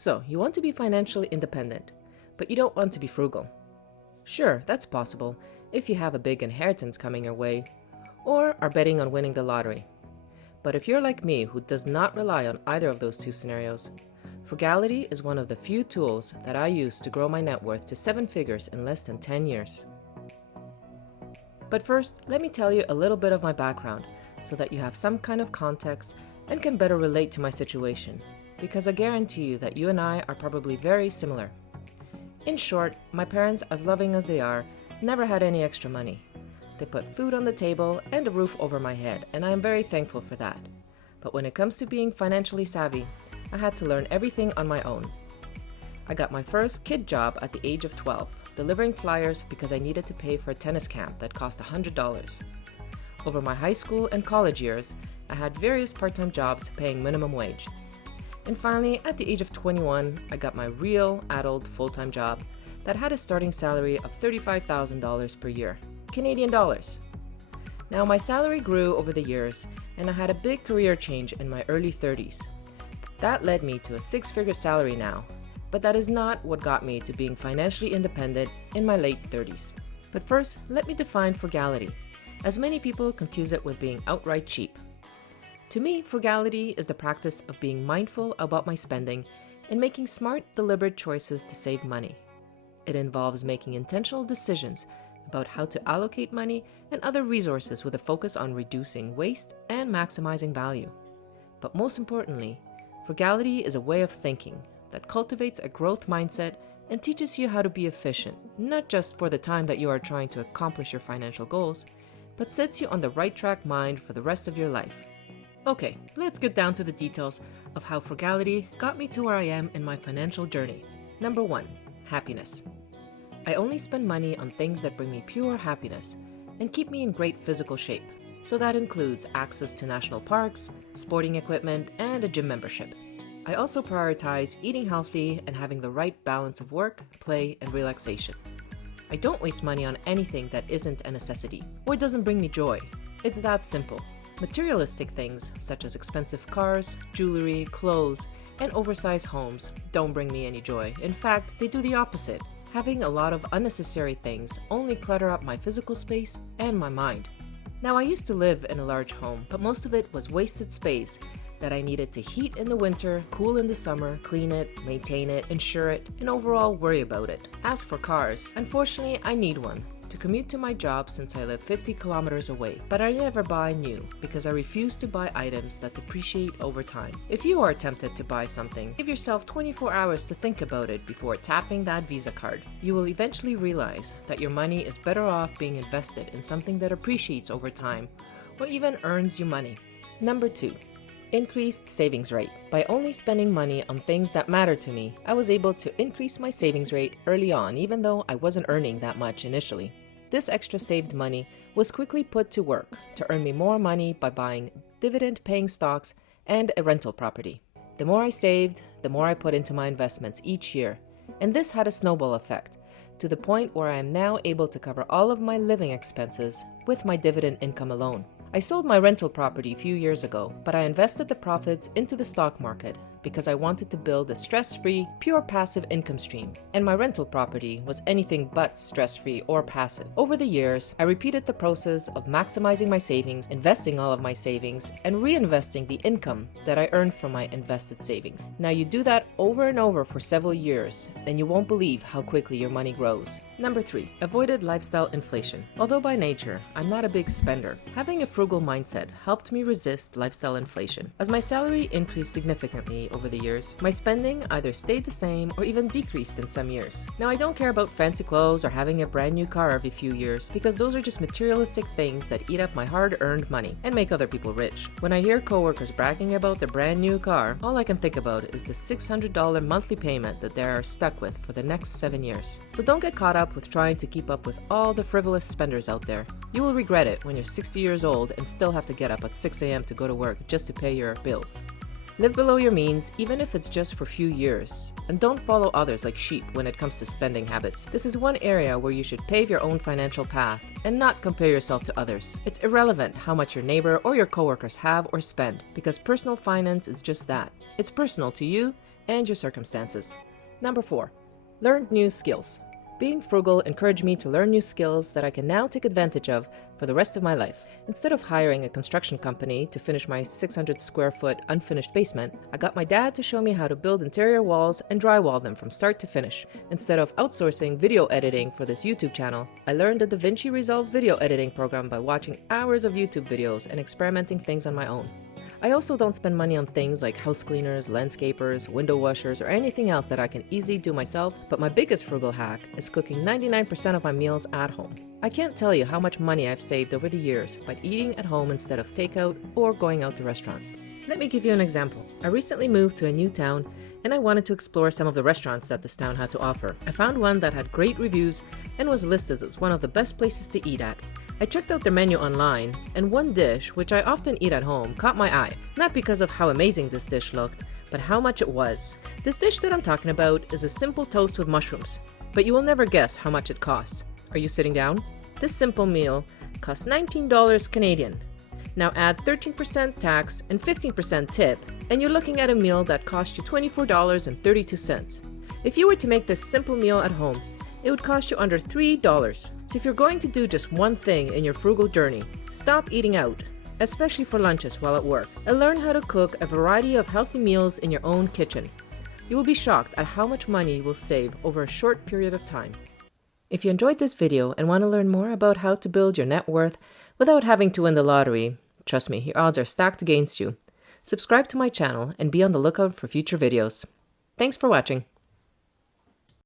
So, you want to be financially independent, but you don't want to be frugal. Sure, that's possible if you have a big inheritance coming your way, or are betting on winning the lottery. But if you're like me who does not rely on either of those two scenarios, frugality is one of the few tools that I use to grow my net worth to 7 figures in less than 10 years. But first, let me tell you a little bit of my background so that you have some kind of context and can better relate to my situation, because I guarantee you that you and I are probably very similar. In short, my parents, as loving as they are, never had any extra money. They put food on the table and a roof over my head, and I am very thankful for that. But when it comes to being financially savvy, I had to learn everything on my own. I got my first kid job at the age of 12, delivering flyers because I needed to pay for a tennis camp that cost $100. Over my high school and college years, I had various part-time jobs paying minimum wage. And finally, at the age of 21, I got my real adult full-time job that had a starting salary of $35,000 per year, Canadian dollars. Now, my salary grew over the years, and I had a big career change in my early 30s. That led me to a 6-figure salary now, but that is not what got me to being financially independent in my late 30s. But first, let me define frugality, as many people confuse it with being outright cheap. To me, frugality is the practice of being mindful about my spending and making smart, deliberate choices to save money. It involves making intentional decisions about how to allocate money and other resources with a focus on reducing waste and maximizing value. But most importantly, frugality is a way of thinking that cultivates a growth mindset and teaches you how to be efficient, not just for the time that you are trying to accomplish your financial goals, but sets you on the right track mind for the rest of your life. Okay, let's get down to the details of how frugality got me to where I am in my financial journey. Number 1, happiness. I only spend money on things that bring me pure happiness and keep me in great physical shape. So that includes access to national parks, sporting equipment, and a gym membership. I also prioritize eating healthy and having the right balance of work, play, and relaxation. I don't waste money on anything that isn't a necessity or doesn't bring me joy. It's that simple. Materialistic things such as expensive cars, jewelry, clothes, and oversized homes don't bring me any joy. In fact, they do the opposite. Having a lot of unnecessary things only clutter up my physical space and my mind. Now, I used to live in a large home, but most of it was wasted space that I needed to heat in the winter, cool in the summer, clean it, maintain it, insure it, and overall worry about it. As for cars, unfortunately, I need one to commute to my job since I live 50 kilometers away, but I never buy new because I refuse to buy items that depreciate over time. If you are tempted to buy something, give yourself 24 hours to think about it before tapping that Visa card. You will eventually realize that your money is better off being invested in something that appreciates over time or even earns you money. Number 2. Increased savings rate. By only spending money on things that matter to me, I was able to increase my savings rate early on, even though I wasn't earning that much initially. This extra saved money was quickly put to work to earn me more money by buying dividend-paying stocks and a rental property. The more I saved, the more I put into my investments each year, and this had a snowball effect, to the point where I am now able to cover all of my living expenses with my dividend income alone. I sold my rental property a few years ago, but I invested the profits into the stock market because I wanted to build a stress-free, pure passive income stream, and my rental property was anything but stress-free or passive. Over the years, I repeated the process of maximizing my savings, investing all of my savings, and reinvesting the income that I earned from my invested savings. Now, you do that over and over for several years, and you won't believe how quickly your money grows. Number 3, avoided lifestyle inflation. Although by nature, I'm not a big spender, having a frugal mindset helped me resist lifestyle inflation. As my salary increased significantly over the years, my spending either stayed the same or even decreased in some years. Now, I don't care about fancy clothes or having a brand new car every few years because those are just materialistic things that eat up my hard-earned money and make other people rich. When I hear coworkers bragging about their brand new car, all I can think about is the $600 monthly payment that they are stuck with for the next 7 years. So don't get caught up with trying to keep up with all the frivolous spenders out there. You will regret it when you're 60 years old and still have to get up at 6 a.m. to go to work just to pay your bills. Live below your means, even if it's just for a few years. And don't follow others like sheep when it comes to spending habits. This is one area where you should pave your own financial path and not compare yourself to others. It's irrelevant how much your neighbor or your coworkers have or spend, because personal finance is just that. It's personal to you, and your circumstances. Number 4, learn new skills. Being frugal encouraged me to learn new skills that I can now take advantage of for the rest of my life. Instead of hiring a construction company to finish my 600 square foot unfinished basement, I got my dad to show me how to build interior walls and drywall them from start to finish. Instead of outsourcing video editing for this YouTube channel, I learned the DaVinci Resolve video editing program by watching hours of YouTube videos and experimenting things on my own. I also don't spend money on things like house cleaners, landscapers, window washers, or anything else that I can easily do myself, but my biggest frugal hack is cooking 99% of my meals at home. I can't tell you how much money I've saved over the years by eating at home instead of takeout or going out to restaurants. Let me give you an example. I recently moved to a new town and I wanted to explore some of the restaurants that this town had to offer. I found one that had great reviews and was listed as one of the best places to eat at. I checked out their menu online, and one dish, which I often eat at home, caught my eye. Not because of how amazing this dish looked, but how much it was. This dish that I'm talking about is a simple toast with mushrooms, but you will never guess how much it costs. Are you sitting down? This simple meal costs $19 Canadian. Now add 13% tax and 15% tip, and you're looking at a meal that costs you $24.32. If you were to make this simple meal at home, it would cost you under $3. So if you're going to do just one thing in your frugal journey, stop eating out, especially for lunches while at work, and learn how to cook a variety of healthy meals in your own kitchen. You will be shocked at how much money you will save over a short period of time. If you enjoyed this video and want to learn more about how to build your net worth without having to win the lottery, trust me, your odds are stacked against you. Subscribe to my channel and be on the lookout for future videos. Thanks for watching.